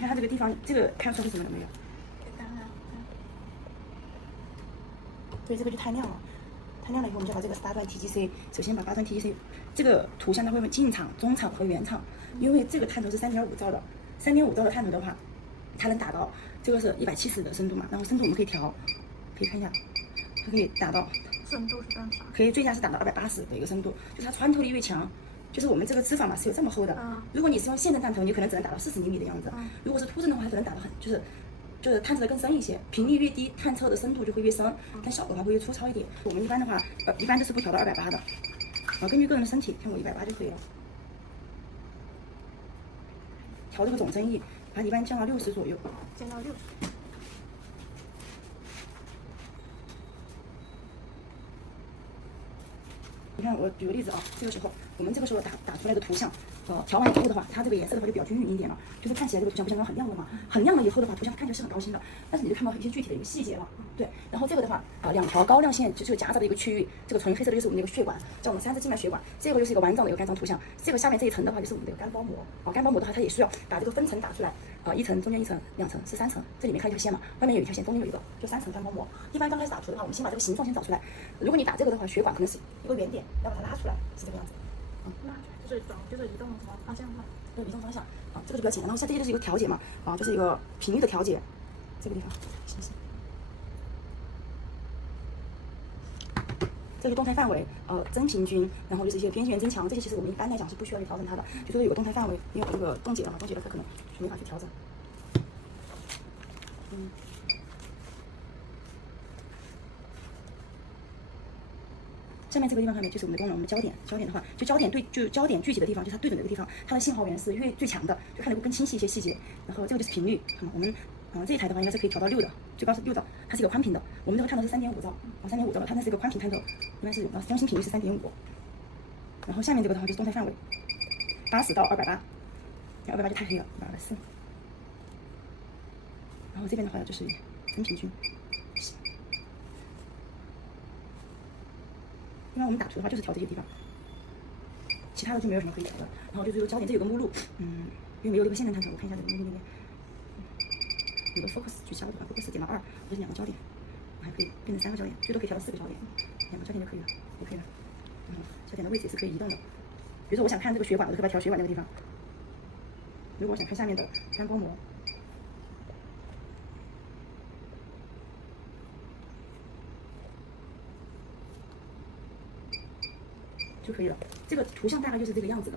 看它这个地方，这个看出来是什么了没有？对，这个就太亮了。太亮了以后，我们就把这个8段 TGC， 首先把8段 TGC 这个图像它会分近场、中场和远场，因为这个探头是3.5兆的，3.5兆的探头的话，它能打到这个是170的深度嘛，然后深度我们可以调，可以看一下，它可以打到深度是多少？可以最大是打到280的一个深度，就是它穿透力越强。就是我们这个脂肪嘛是有这么厚的，如果你是用线正探头，你可能只能打到40厘米的样子，如果是凸正的话，它可能打到很就是探测的更深一些，频率越低，探测的深度就会越深，但效果的话会越粗糙一点。我们一般的话，一般都是不调到280的，根据个人的身体，看我180就可以了。调这个总增益，把一般降到60左右，降到60。你看，我举个例子啊，这个时候我们这个时候打出来的图像，调完以后的话，它这个颜色的话就比较均匀一点了，就是看起来这个图像不像刚刚很亮的嘛，很亮了以后的话，图像看起来是很高清的，但是你就看不到一些具体的一个细节了。对，然后这个的话，2条高亮线就是夹着的一个区域，这个纯黑色的就是我们的一个血管，叫我们3支静脉血管，这个就是一个完整的一个肝脏图像，这个下面这一层的话就是我们的肝包膜，肝包膜的话它也需要把这个分层打出来，一层、中间一层、2层是3层，这里面看一条线嘛，外面有一条线，中间有一个，就3层肝包膜。一般刚开始打图的话，我们先把这个形状先找出来，如果你打这个的话，血管可能是一个圆点，要把它拉出来，是这个样子。拉出来就是移动什么方向的话，对，移动方向这个就比较简单。然后像这些就是一个调节嘛，就是一个频率的调节，这个地方是不是？这个动态范围，增平均，然后就是一些边缘增强，这些其实我们一般来讲是不需要去调整它的，就是有个动态范围，因为我这个冻结了嘛，冻结了它可能就没法去调整。下面这个地方看没，就是我们的功能，我们的焦点，焦点的话，就焦点聚集的地方，就是它对准的一个地方，它的信号源是最强的，就看得更清晰一些细节。然后这个就是频率，我们这一台的话应该是可以调到6的，最高是6兆，它是一个宽频的。我们这个探头是3.5兆，3.5兆的，它那是一个宽频探头，一般是中心频率是3.5。然后下面这个的话就是动态范围，80到280，280就太黑了，224。然后这边的话就是增平均。一般我们打图的话就是调这些地方，其他的就没有什么可以调的。然后就是有焦点，这有个目录，因为没有这个线正探头，我看一下这个目录里面，有个 focus 聚焦的话 ，focus 点到2，这是2个焦点，我还可以变成3个焦点，最多可以调到4个焦点，2个焦点就可以了，OK 了。然后焦点的位置也是可以移动的，比如说我想看这个血管，我就可以把它调血管那个地方；如果我想看下面的肝包膜。就可以了，这个图像大概就是这个样子的。